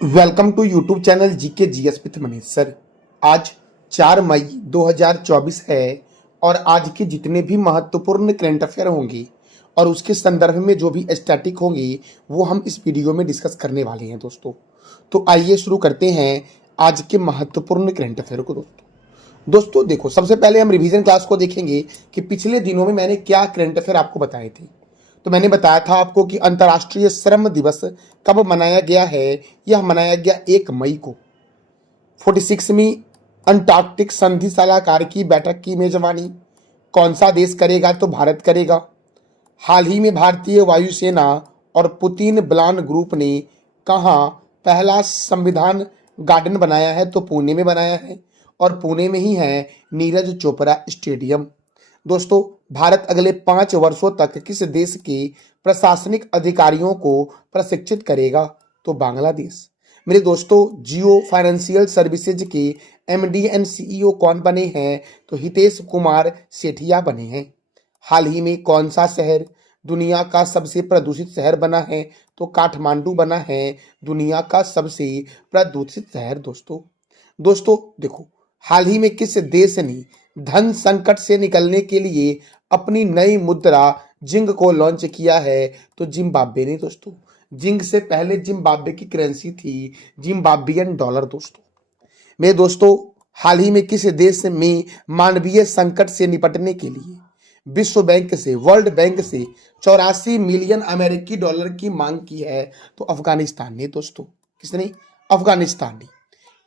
Welcome to YouTube channel GK GS with Manish sir. आज 4 मई 2024 है और आज के जितने भी महत्वपूर्ण करंट अफेयर होंगे और उसके संदर्भ में जो भी स्टैटिक होंगे वो हम इस वीडियो में डिस्कस करने वाले हैं दोस्तों। तो आइए शुरू करते हैं आज के महत्वपूर्ण करंट अफेयर को। दोस्तों देखो, सबसे पहले हम रिवीजन क्लास को देखेंगे कि पिछले दिनों में मैंने क्या करंट अफेयर आपको बताए थे। तो मैंने बताया था आपको कि अंतर्राष्ट्रीय श्रम दिवस कब मनाया गया है। यह मनाया गया 1 मई को। 46वीं अंटार्कटिक संधि सलाहकार की बैठक की मेजबानी कौन सा देश करेगा? तो भारत करेगा। हाल ही में भारतीय वायुसेना और पुतिन ब्लान ग्रुप ने कहाँ पहला संविधान गार्डन बनाया है? तो पुणे में बनाया है और पुणे में ही है नीरज चोपड़ा स्टेडियम। दोस्तों, भारत अगले 5 वर्षों तक किस देश के प्रशासनिक अधिकारियों को प्रशिक्षित करेगा? तो बांग्लादेश। मेरे दोस्तों, जियो फाइनेंशियल सर्विसेज के एमडी एंड सीईओ कौन बने हैं? तो हितेश कुमार सेठिया बने हैं। हाल ही में कौन सा शहर दुनिया का सबसे प्रदूषित शहर बना है? तो काठमांडू बना है दुनिया का सबसे प्रदूषित शहर। दोस्तों देखो, हाल ही में किस देश ने धन संकट से निकलने के लिए अपनी नई मुद्रा जिंग को लॉन्च किया है? तो जिम्बाब्वे ने। दोस्तों, जिंग से पहले जिम्बाब्वे की करेंसी थी जिम्बाब्वियन डॉलर। मेरे दोस्तों, हाल ही में किस देश में मानवीय संकट से निपटने के लिए विश्व बैंक से, वर्ल्ड बैंक से 84 मिलियन अमेरिकी डॉलर की मांग की है? तो अफगानिस्तान ने। दोस्तों, किसने? अफगानिस्तान ने।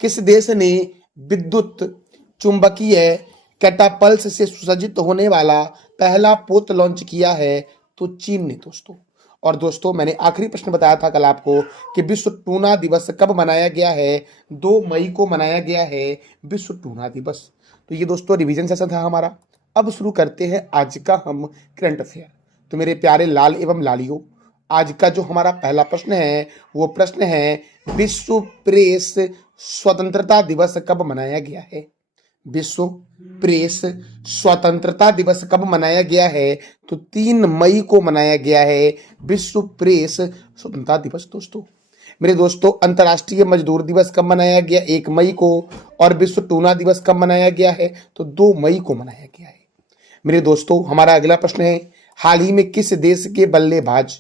किस देश ने विद्युत चुंबकीय कैटापल्स से सुसज्जित होने वाला पहला पोत लॉन्च किया है? तो चीन ने। और दोस्तों, मैंने आखिरी प्रश्न बताया था कल आपको कि विश्व टूना दिवस कब मनाया गया है? 2 मई को मनाया गया है विश्व टूना दिवस। तो ये दोस्तों रिवीजन सेशन था हमारा। अब शुरू करते हैं आज का हम करंट अफेयर। तो मेरे प्यारे लाल एवं लालियों, आज का जो हमारा पहला प्रश्न है वो प्रश्न है, विश्व प्रेस स्वतंत्रता दिवस कब मनाया गया है? विश्व प्रेस स्वतंत्रता दिवस कब मनाया गया है? तो 3 मई को मनाया गया है विश्व प्रेस स्वतंत्रता दिवस। मेरे दोस्तों, अंतर्राष्ट्रीय मजदूर दिवस कब मनाया गया? 1 मई को। और विश्व टूना दिवस कब मनाया गया है? तो 2 मई को मनाया गया है। मेरे दोस्तों, हमारा अगला प्रश्न है, हाल ही में किस देश के बल्लेबाज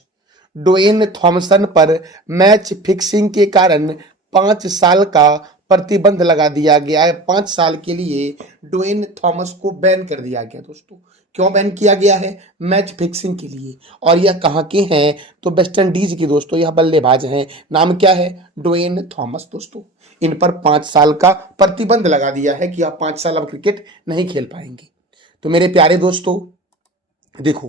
ड्वेन थॉमसन पर मैच फिक्सिंग के कारण 5 साल का प्रतिबंध लगा दिया गया है? 5 साल के लिए ड्वेन थॉमस को बैन कर दिया गया। दोस्तों, क्यों बैन किया गया है? मैच फिक्सिंग के लिए। और यह कहाँ के हैं? तो वेस्ट इंडीज के। दोस्तों, यह बल्लेबाज हैं। नाम क्या है? Dwayne Thomas. दोस्तों, इन पर 5 साल का प्रतिबंध लगा दिया है कि आप 5 साल अब क्रिकेट नहीं खेल पाएंगे। तो मेरे प्यारे दोस्तों देखो,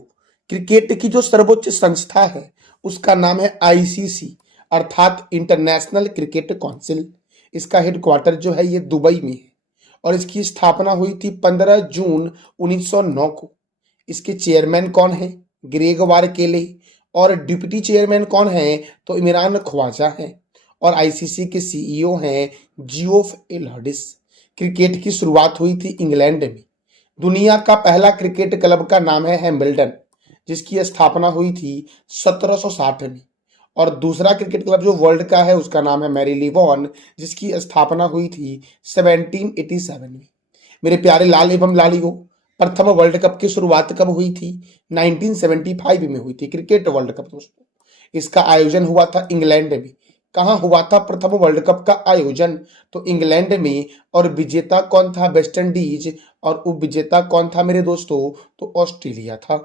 क्रिकेट की जो सर्वोच्च संस्था है उसका नाम है आईसीसी, अर्थात इंटरनेशनल क्रिकेट काउंसिल। इसका हेडक्वार्टर जो है ये दुबई में है और इसकी स्थापना हुई थी 15 जून 1909 को। इसके चेयरमैन कौन है? ग्रेग वारकेले। और डिप्टी चेयरमैन कौन है? तो इमरान ख्वाजा है। और आईसीसी के सीईओ हैं जियोफ एल हडिस। क्रिकेट की शुरुआत हुई थी इंग्लैंड में। दुनिया का पहला क्रिकेट क्लब का नाम है हैम्बल्टन, जिसकी स्थापना हुई थी 1760 में। और दूसरा क्रिकेट क्लब जो वर्ल्ड का है उसका नाम है मैरीलीबॉन, जिसकी स्थापना हुई थी 1787 में। मेरे प्यारे लाल एवं लालियों, प्रथम वर्ल्ड कप की शुरुआत कब हुई थी? 1975 में हुई थी, क्रिकेट वर्ल्ड कप। दोस्तों, इसका आयोजन हुआ था इंग्लैंड में। कहाँ हुआ था प्रथम वर्ल्ड कप का आयोजन? तो इंग्लैंड में। और विजेता कौन था? West Indies. और उप विजेता कौन था मेरे दोस्तों? तो ऑस्ट्रेलिया था।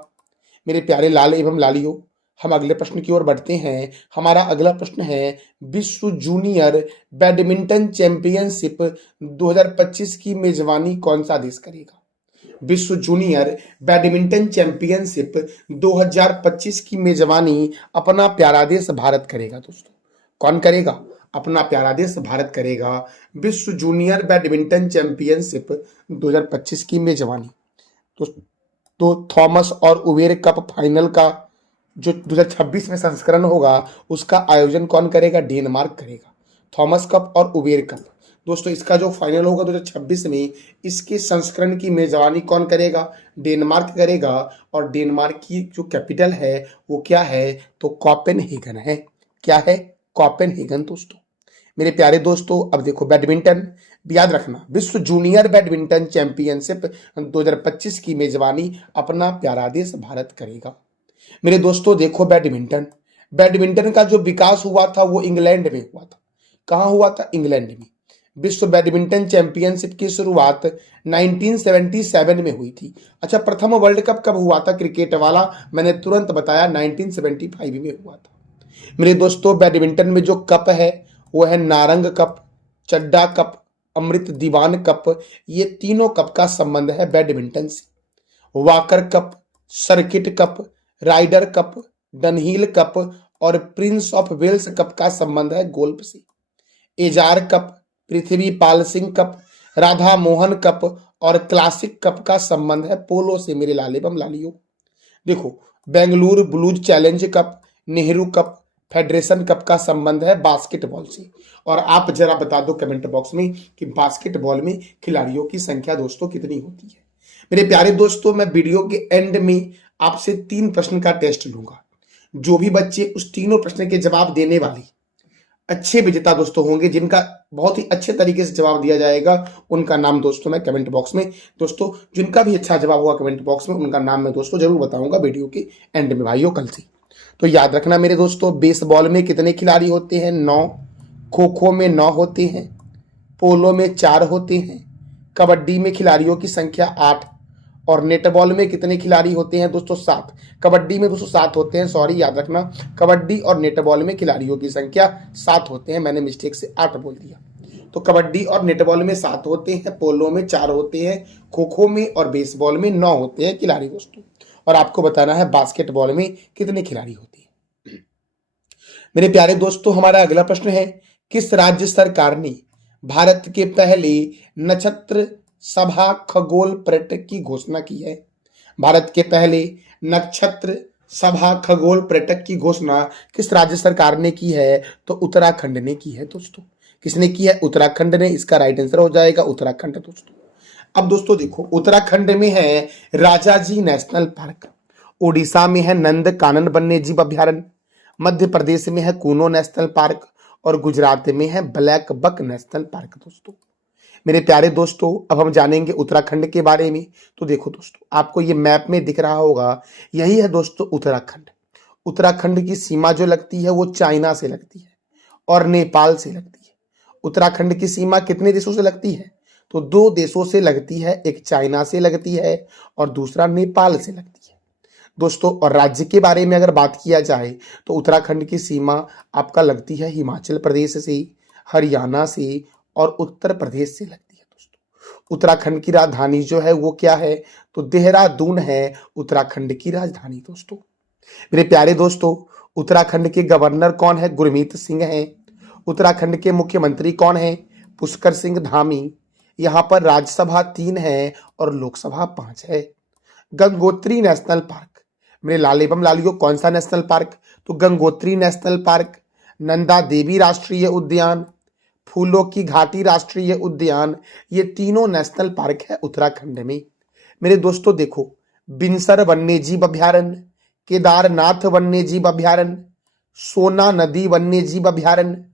मेरे प्यारे लाल एवं लालियों, हम अगले प्रश्न की ओर बढ़ते हैं। हमारा अगला प्रश्न है, विश्व जूनियर बैडमिंटन चैंपियनशिप 2025 की मेजबानी कौन सा देश करेगा? विश्व जूनियर बैडमिंटन चैंपियनशिप 2025 की मेजबानी अपना प्यारा देश भारत करेगा। दोस्तों, कौन करेगा? अपना प्यारा देश भारत करेगा विश्व जूनियर बैडमिंटन चैंपियनशिप 2025 की मेजबानी। तो थॉमस और उवेर कप फाइनल का जो 2026 में संस्करण होगा उसका आयोजन कौन करेगा? डेनमार्क करेगा। थॉमस कप और उवेर कप। दोस्तों, इसका जो फाइनल होगा 2026 में, इसके संस्करण की मेजबानी कौन करेगा? डेनमार्क करेगा। और डेनमार्क की जो कैपिटल है वो क्या है? तो कोपेनहेगन है। क्या है? कोपेनहेगन। दोस्तों, मेरे प्यारे दोस्तों अब देखो बैडमिंटन, याद रखना विश्व जूनियर बैडमिंटन चैंपियनशिप 2025 की मेजबानी अपना प्यारा देश भारत करेगा। मेरे दोस्तों देखो बैडमिंटन, बैडमिंटन का जो विकास हुआ था वो इंग्लैंड में हुआ था। कहाँ हुआ था? इंग्लैंड में। विश्व बैडमिंटन चैंपियनशिप की शुरुआत 1977 में हुई थी। अच्छा, प्रथम वर्ल्ड कप कब हुआ था क्रिकेट वाला? मैंने तुरंत बताया 1975 में हुआ था। मेरे दोस्तों बैडमिंटन में जो कप है वो है Narang cup, Chadha cup, Amrit Diwan cup. ये तीनों कप का संबंध है बैडमिंटन से। Walker cup, circuit cup, Ryder cup, Dunhill cup और प्रिंस ऑफ वेल्स कप का संबंध है गोल्फ से। Ezra cup, Prithvi Pal Singh cup, Radha Mohan cup और क्लासिक कप का संबंध है पोलो से मेरे लाले बम लालियो। देखो Bengaluru blues challenge cup, Nehru cup, federation cup का संबंध है बास्केटबॉल से। और आप जरा बता दो कमेंट बॉक्स में कि बास्केटबॉल में खिलाड़ियों की संख्या दोस्तों कितनी होती है। मेरे प्यारे दोस्तों मैं वीडियो के एंड में आपसे 3 प्रश्न का टेस्ट लूंगा। जो भी बच्चे उस तीनों प्रश्न के जवाब देने वाले अच्छे विजेता दोस्तों होंगे, जिनका बहुत ही अच्छे तरीके से जवाब दिया जाएगा, उनका नाम दोस्तों मैं कमेंट बॉक्स में, दोस्तों जिनका भी अच्छा जवाब हुआ कमेंट बॉक्स में उनका नाम मैं दोस्तों जरूर बताऊंगा वीडियो के एंड में भाइयों कल से। तो याद रखना मेरे दोस्तों, बेसबॉल में कितने खिलाड़ी होते हैं? 9। खो खो में 9 होते हैं, पोलो में 4 होते हैं, कबड्डी में खिलाड़ियों की संख्या 8 और नेटबॉल में कितने खिलाड़ी होते हैं दोस्तों? 7। कबड्डी में दोस्तों 7 होते हैं, सॉरी याद रखना, कबड्डी और नेटबॉल में खिलाड़ियों की संख्या 7 होते हैं, मैंने मिस्टेक से 8 बोल दिया। तो कबड्डी और नेटबॉल में 7 होते हैं, पोलो में 4 होते हैं, खो खो में और बेसबॉल में 9 होते हैं खिलाड़ी दोस्तों। और आपको बताना है बास्केटबॉल में कितने खिलाड़ी होते हैं। मेरे प्यारे दोस्तों हमारा अगला प्रश्न है, किस राज्य सरकार ने भारत के पहले नक्षत्र सभा खगोल पर्यटक की घोषणा की है? भारत के पहले नक्षत्र सभा खगोल पर्यटक की घोषणा किस राज्य सरकार ने की है? तो उत्तराखंड ने की है दोस्तों। किसने की है? उत्तराखंड ने। इसका राइट आंसर हो जाएगा उत्तराखंड दोस्तों। अब दोस्तों देखो उत्तराखंड में है राजाजी नेशनल पार्क, ओडिशा में है नंद कानन वन्य जीव अभ्यारण्य, मध्य प्रदेश में है कूनो नेशनल पार्क और गुजरात में है ब्लैक बक नेशनल पार्क दोस्तों। मेरे प्यारे दोस्तों अब हम जानेंगे उत्तराखंड के बारे में। तो देखो दोस्तों आपको ये मैप में दिख रहा होगा, यही है दोस्तों उत्तराखंड। उत्तराखंड की सीमा जो लगती है वो चाइना से लगती है और नेपाल से लगती है। उत्तराखंड की सीमा कितने देशों से लगती है? तो 2 देशों से लगती है, एक चाइना से लगती है और दूसरा नेपाल से लगती है दोस्तों। और राज्य के बारे में अगर बात किया जाए तो उत्तराखंड की सीमा आपका लगती है हिमाचल प्रदेश से, हरियाणा से और उत्तर प्रदेश से लगती है दोस्तों। उत्तराखंड की राजधानी जो है वो क्या है? तो देहरादून है उत्तराखंड की राजधानी दोस्तों। मेरे प्यारे दोस्तों उत्तराखंड के गवर्नर कौन है? गुरमीत सिंह हैं। उत्तराखंड के मुख्यमंत्री कौन है? पुष्कर सिंह धामी। यहाँ पर राज्यसभा 3 है और लोकसभा 5 है। गंगोत्री नेशनल पार्क, मेरे लाले बम लालियो कौन सा नेशनल पार्क? तो गंगोत्री नेशनल पार्क, नंदा देवी राष्ट्रीय उद्यान, फूलों की घाटी राष्ट्रीय उद्यान, ये तीनों नेशनल पार्क है उत्तराखंड में। मेरे दोस्तों देखो बिनसर वन्यजीव अभ्यारण्य, केदारनाथ वन्यजीव अभ्यारण्य, सोना नदी वन्यजीव अभ्यारण्य,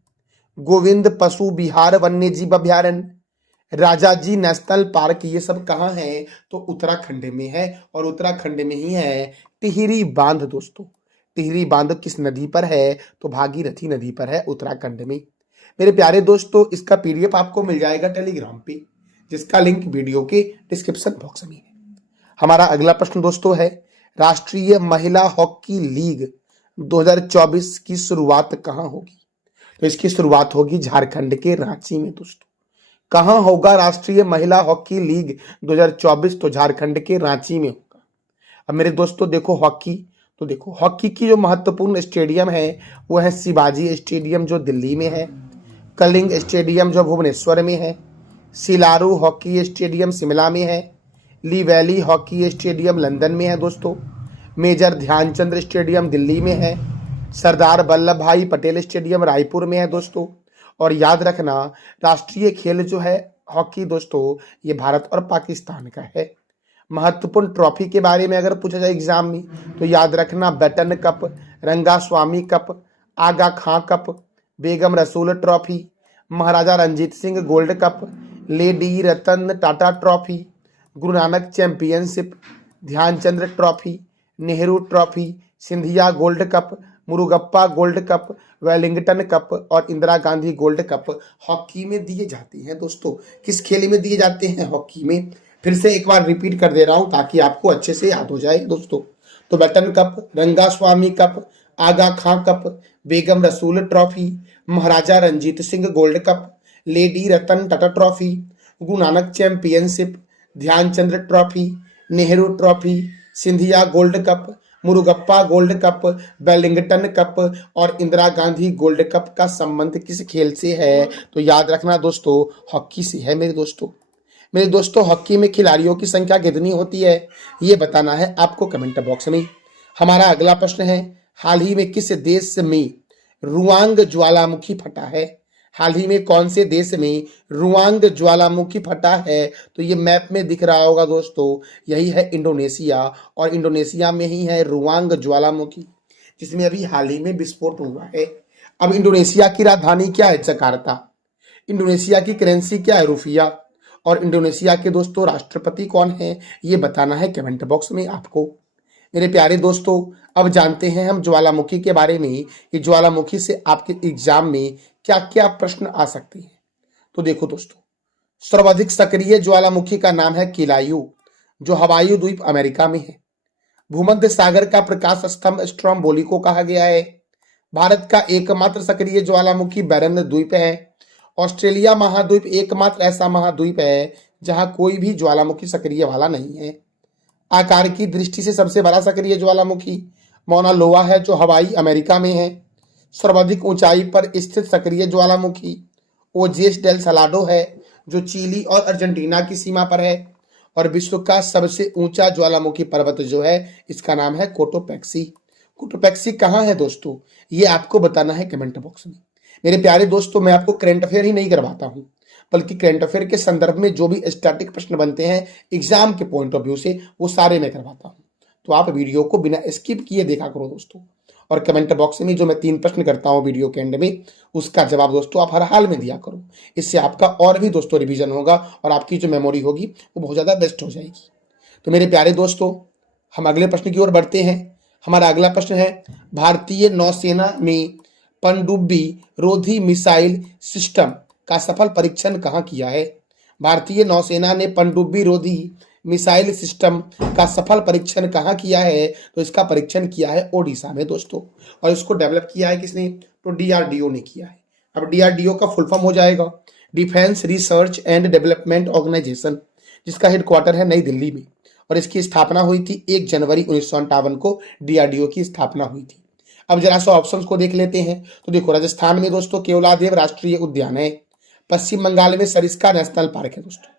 गोविंद पशु विहार वन्यजीव अभ्यारण्य, राजाजी नेशनल पार्क, ये सब कहाँ है? तो उत्तराखंड में है। और उत्तराखंड में ही है टिहरी बांध दोस्तों। टिहरी बांध किस नदी पर है? तो भागीरथी नदी पर है उत्तराखंड में। मेरे प्यारे दोस्तों इसका पीडीएफ आपको मिल जाएगा टेलीग्राम पे, जिसका लिंक वीडियो के डिस्क्रिप्शन बॉक्स में है। हमारा अगला प्रश्न दोस्तों है, राष्ट्रीय महिला हॉकी लीग 2024 की शुरुआत कहाँ होगी? तो इसकी शुरुआत होगी झारखंड के रांची में दोस्तों। कहाँ होगा राष्ट्रीय महिला हॉकी लीग 2024? तो झारखंड के रांची में होगा। अब मेरे दोस्तों देखो हॉकी, तो देखो हॉकी की जो महत्वपूर्ण स्टेडियम है वो है शिवाजी स्टेडियम जो दिल्ली में है, कलिंग स्टेडियम जो भुवनेश्वर में है, सिलारू हॉकी स्टेडियम शिमला में है, ली वैली हॉकी स्टेडियम लंदन में है दोस्तों, मेजर ध्यानचंद स्टेडियम दिल्ली में है, सरदार वल्लभ भाई पटेल स्टेडियम रायपुर में है दोस्तों। और याद रखना राष्ट्रीय खेल जो है हॉकी दोस्तों ये भारत और पाकिस्तान का है। महत्वपूर्ण ट्रॉफी के बारे में अगर पूछा जाए एग्जाम में तो याद रखना बैटन कप, रंगा स्वामी cup, Aga Khan cup, Begum Rasul trophy, Maharaja Ranjit Singh gold cup, lady Ratan Tata trophy, Guru Nanak championship, Dhyanchandra trophy, Nehru trophy, Scindia gold cup, Murugappa gold cup, Wellington cup और Indira Gandhi gold cup hockey में दिए जाते हैं दोस्तों। किस खेल में दिए जाते हैं? हॉकी में। फिर से एक बार रिपीट कर दे रहा हूं ताकि आपको अच्छे से याद हो जाए दोस्तों। तो Beighton cup, Rangaswamy cup, Aga Khan cup, Begum Rasul trophy, Maharaja Ranjit Singh gold cup, lady Ratan Tata trophy, Guru Nanak championship, Dhyanchandra trophy, Nehru trophy, Scindia gold cup, Murugappa gold cup, Wellington cup और इंदिरा गांधी गोल्ड कप का संबंध किस खेल से है? तो याद रखना दोस्तों, हॉकी से है मेरे दोस्तों। मेरे दोस्तों, हॉकी में खिलाड़ियों की संख्या कितनी होती है ये बताना है आपको कमेंट बॉक्स में। हमारा अगला प्रश्न है, हाल ही में किस देश में रुआंग ज्वालामुखी फटा है? हाल ही में कौन से देश में रुआंग ज्वालामुखी फटा है? तो ये मैप में दिख रहा होगा दोस्तों, यही है इंडोनेशिया। और इंडोनेशिया में ही है रुआंग ज्वालामुखी, जिसमें अभी हाल ही में विस्फोट हुआ है। अब इंडोनेशिया की राजधानी क्या है? जकार्ता। इंडोनेशिया की करेंसी क्या है? रुपया। और इंडोनेशिया के दोस्तों राष्ट्रपति कौन है ये बताना है कमेंट बॉक्स में आपको। मेरे प्यारे दोस्तों, अब जानते हैं हम ज्वालामुखी के बारे में कि ज्वालामुखी से आपके एग्जाम में क्या क्या प्रश्न आ सकते हैं। तो देखो दोस्तों, सर्वाधिक सक्रिय ज्वालामुखी का नाम है किलायू, जो हवाई द्वीप अमेरिका में है। भूमध्य सागर का प्रकाश स्तंभ स्ट्रोम्बोली को कहा गया है। भारत का एकमात्र सक्रिय ज्वालामुखी बैरन द्वीप है। ऑस्ट्रेलिया महाद्वीप एकमात्र ऐसा महाद्वीप है जहां कोई भी ज्वालामुखी सक्रिय वाला नहीं है। आकार की दृष्टि से सबसे बड़ा सक्रिय ज्वालामुखी मौना लोआ है, जो हवाई अमेरिका में है। सर्वाधिक ऊंचाई पर स्थित सक्रिय ज्वालामुखी ओजेस डेल सलाडो है, जो चिली और अर्जेंटीना की सीमा पर है। और विश्व का सबसे ऊंचा ज्वालामुखी पर्वत जो है, इसका नाम है कोटोपैक्सी। कोटोपैक्सी कहाँ है दोस्तों, ये आपको बताना है कमेंट बॉक्स में। मेरे प्यारे दोस्तों, मैं आपको करंट अफेयर ही नहीं करवाता हूँ, बल्कि करंट अफेयर के संदर्भ में जो भी स्टैटिक प्रश्न बनते हैं एग्जाम के पॉइंट ऑफ व्यू से, वो सारे मैं करवाता हूँ। तो आप वीडियो को बिना स्किप किए देखा करो दोस्तों। और कमेंट बॉक्स में जो मैं 3 प्रश्न करता हूँ वीडियो के एंड में, उसका जवाब दोस्तों आप हर हाल में दिया करो। इससे आपका और भी दोस्तों रिवीजन होगा और आपकी जो मेमोरी होगी वो बहुत ज़्यादा बेस्ट हो जाएगी। तो मेरे प्यारे दोस्तों, हम अगले प्रश्न की ओर बढ़ते हैं। हमारा अगला प्रश्न है, भारतीय नौसेना में पनडुब्बी रोधी मिसाइल सिस्टम का सफल परीक्षण कहाँ किया है? भारतीय नौसेना ने पनडुब्बी रोधी मिसाइल सिस्टम का सफल परीक्षण कहाँ किया है? तो इसका परीक्षण किया है ओडिशा में दोस्तों। और इसको डेवलप किया है किसने? तो डीआरडीओ ने किया है। अब डीआरडीओ का फुल फॉर्म हो जाएगा defence research and development organisation, जिसका हेडक्वार्टर है नई दिल्ली में। और इसकी स्थापना हुई थी 1 जनवरी 1957 को डीआरडीओ की स्थापना हुई थी। अब जरा सा ऑप्शंस को देख लेते हैं। तो देखो, राजस्थान में दोस्तों केवलादेव राष्ट्रीय उद्यान है। पश्चिम बंगाल में सरिस्का नेशनल पार्क है दोस्तों।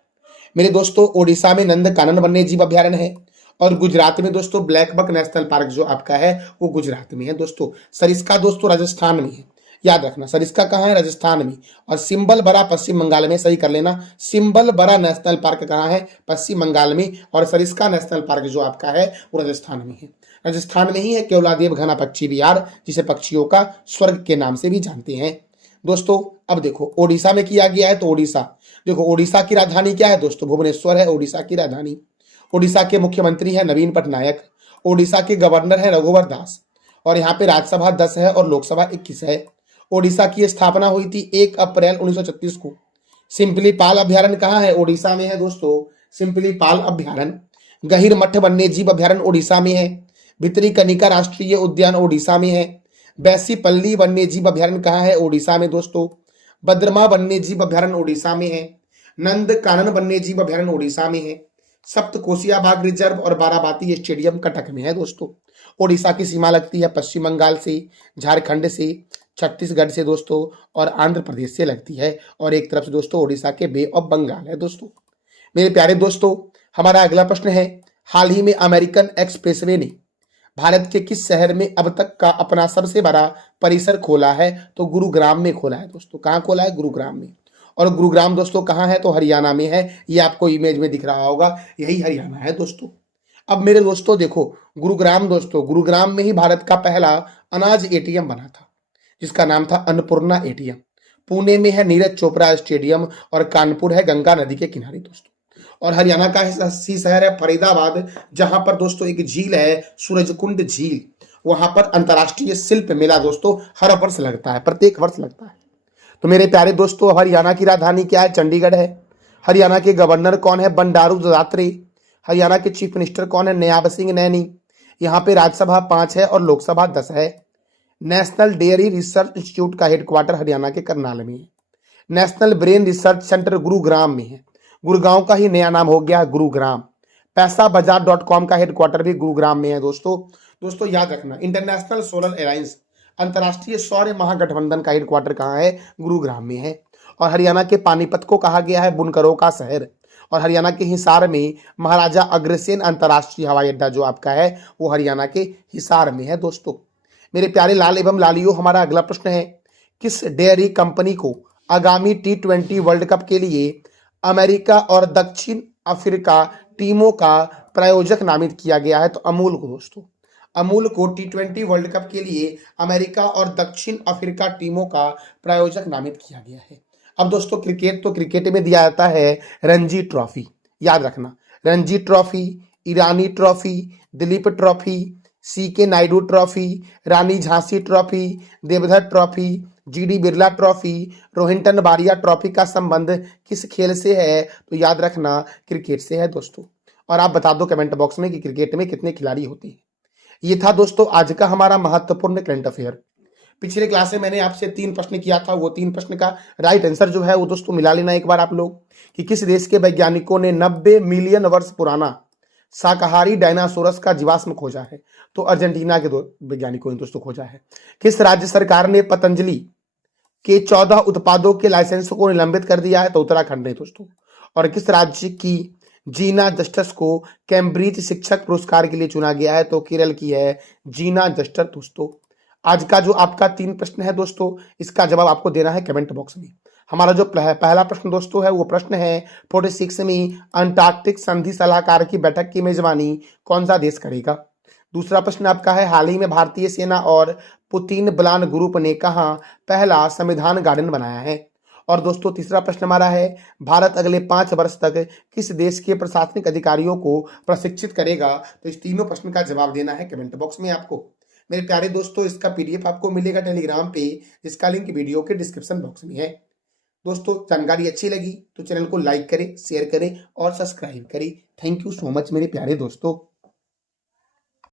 मेरे दोस्तों, ओडिशा में नंदकानन वन्य जीव अभयारण्य है। और गुजरात में दोस्तों ब्लैक बक नेशनल पार्क जो आपका है वो गुजरात में है दोस्तों। सरिस्का दोस्तों राजस्थान में है, याद रखना। सरिस्का कहाँ है? राजस्थान में। और सिंबल बरा पश्चिम बंगाल में, सही कर लेना। सिंबल बरा नेशनल पार्क कहाँ है? पश्चिम बंगाल में। और सरिस्का नेशनल पार्क जो आपका है वो राजस्थान में है। राजस्थान में ही है केवलादेव घना पक्षी विहार, जिसे पक्षियों का स्वर्ग के नाम से भी जानते हैं दोस्तों। अब देखो, ओडिशा में किया गया है। तो ओडिशा देखो, ओडिशा की राजधानी क्या है दोस्तों? भुवनेश्वर है ओडिशा की राजधानी। ओडिशा के मुख्यमंत्री हैं नवीन पटनायक। ओडिशा के गवर्नर है रघुवर दास। और यहाँ पे राज्यसभा 10 है और लोकसभा 21 है। ओडिशा की स्थापना हुई थी 1 अप्रैल 1936 को। सिंपली पाल अभ्यारण्य कहाँ है? ओडिशा में है दोस्तों, सिंपली पाल अभ्यारण्य। गहिर मठ वन्य जीव अभ्यारण्य ओडिशा में है। भितरी कनिका राष्ट्रीय उद्यान ओडिशा में है। बैसीपल्ली वन्य जीव अभ्यारण्य कहाँ है? ओडिशा में दोस्तों। बद्रमा वन्य जीव अभ्यारण्य ओडिशा में है। नंदकानन वन्य जीव अभ्यारण्य ओडिशा में है। सप्तकोशिया बाघ रिजर्व और बाराबाती स्टेडियम कटक में है दोस्तों। ओडिशा की सीमा लगती है पश्चिम बंगाल से, झारखंड से, छत्तीसगढ़ से दोस्तों, और आंध्र प्रदेश से लगती है। और एक तरफ से दोस्तों ओडिशा के बे ऑफ बंगाल है दोस्तों। मेरे प्यारे दोस्तों, हमारा अगला प्रश्न है, हाल ही में अमेरिकन एक्सप्रेसवे ने भारत के किस शहर में अब तक का अपना सबसे बड़ा परिसर खोला है? तो गुरुग्राम में खोला है दोस्तों। कहाँ खोला है? गुरुग्राम में। और गुरुग्राम दोस्तों कहाँ है? तो हरियाणा में है। ये आपको इमेज में दिख रहा होगा, यही हरियाणा है दोस्तों। अब मेरे दोस्तों देखो, गुरुग्राम दोस्तों, गुरुग्राम में ही भारत का पहला अनाज एटीएम बना था, जिसका नाम था अन्नपूर्णा एटीएम। पुणे में है नीरज चोपड़ा स्टेडियम और कानपुर है गंगा नदी के किनारे दोस्तों। और हरियाणा का सी शहर है फरीदाबाद, जहां पर दोस्तों एक झील है सूरजकुंड झील। वहां पर अंतर्राष्ट्रीय शिल्प मेला दोस्तों हर वर्ष लगता है, प्रत्येक वर्ष लगता है। तो मेरे प्यारे दोस्तों, हरियाणा की राजधानी क्या है? चंडीगढ़ है। हरियाणा के गवर्नर कौन है? बंडारू दत्तात्रेय। हरियाणा के चीफ मिनिस्टर कौन है? नयाब सिंह नैनी। यहाँ पे राज्यसभा 5 है और लोकसभा 10 है। नेशनल डेयरी रिसर्च इंस्टीट्यूट का हेडक्वार्टर हरियाणा के करनाल में है। National brain research centre Gurugram में है। गुरुगांव का ही नया नाम हो गया गुरुग्राम। पैसा बाजार .com का हेडक्वार्टर भी गुरुग्राम में है दोस्तों याद रखना, इंटरनेशनल सोलर अलायंस अंतर्राष्ट्रीय सौर महागठबंधन का हेडक्वार्टर कहाँ है? गुरुग्राम में है। और हरियाणा के पानीपत को कहा गया है बुनकरों का शहर। और हरियाणा के हिसार में महाराजा अग्रसेन अंतर्राष्ट्रीय हवाई अड्डा जो आपका है वो हरियाणा के हिसार में है दोस्तों। मेरे प्यारे लाल एवं लालियों, हमारा अगला प्रश्न है, किस डेयरी कंपनी को आगामी T20 वर्ल्ड कप के लिए अमेरिका और दक्षिण अफ्रीका टीमों का प्रायोजक नामित किया गया है? तो अमूल को दोस्तों। अमूल को T20 वर्ल्ड कप के लिए अमेरिका और दक्षिण अफ्रीका टीमों का प्रायोजक नामित किया गया है। अब दोस्तों क्रिकेट में दिया जाता है रणजी ट्रॉफी, याद रखना, Ranji trophy, Irani trophy, Duleep trophy, CK Naidu trophy, Rani Jhansi trophy, Deodhar trophy, GD Birla trophy, Rohinton Baria trophy का संबंध किस खेल से है? तो याद रखना क्रिकेट से है दोस्तों। और आप बता दो कमेंट बॉक्स में कि क्रिकेट में कितने खिलाड़ी होते हैं। ये था दोस्तों आज का हमारा महत्वपूर्ण करंट अफेयर। पिछले क्लास में मैंने आपसे 3 प्रश्न किया था, वो 3 प्रश्न का राइट आंसर जो है वो दोस्तों मिला लेना एक बार आप लोग, कि किस देश के वैज्ञानिकों ने 90 मिलियन वर्ष पुराना शाकाहारी डायनासोरस का जीवाश्म खोजा है? तो अर्जेंटीना के वैज्ञानिकों ने दोस्तों खोजा है। किस राज्य सरकार ने पतंजलि के 14 उत्पादों के लाइसेंस को निलंबित कर दिया है? तो उत्तराखंड ने दोस्तों। और किस राज्य की जीना जस्टस को कैम्ब्रिज शिक्षक पुरस्कार के लिए चुना गया है? तो केरल की है जीना जस्टर दोस्तों। आज का जो आपका 3 प्रश्न है दोस्तों, इसका जवाब आपको देना है कमेंट बॉक्स में। हमारा जो पहला प्रश्न दोस्तों है वो प्रश्न है 46वीं अंटार्कटिक संधि सलाहकार की बैठक की मेजबानी कौन सा देश करेगा? दूसरा प्रश्न आपका है, हाल ही में भारतीय सेना और पुतिन ब्लान ग्रुप ने कहाँ पहला संविधान गार्डन बनाया है? और दोस्तों तीसरा प्रश्न हमारा है, भारत अगले 5 वर्ष तक किस देश के प्रशासनिक अधिकारियों को प्रशिक्षित करेगा? तो इस तीनों प्रश्न का जवाब देना है कमेंट बॉक्स में आपको। मेरे प्यारे दोस्तों, इसका PDF आपको मिलेगा टेलीग्राम पे, जिसका लिंक वीडियो के डिस्क्रिप्शन बॉक्स में है। दोस्तों जानकारी अच्छी लगी तो चैनल को लाइक करें, शेयर करें और सब्सक्राइब करें। थैंक यू सो मच मेरे प्यारे दोस्तों।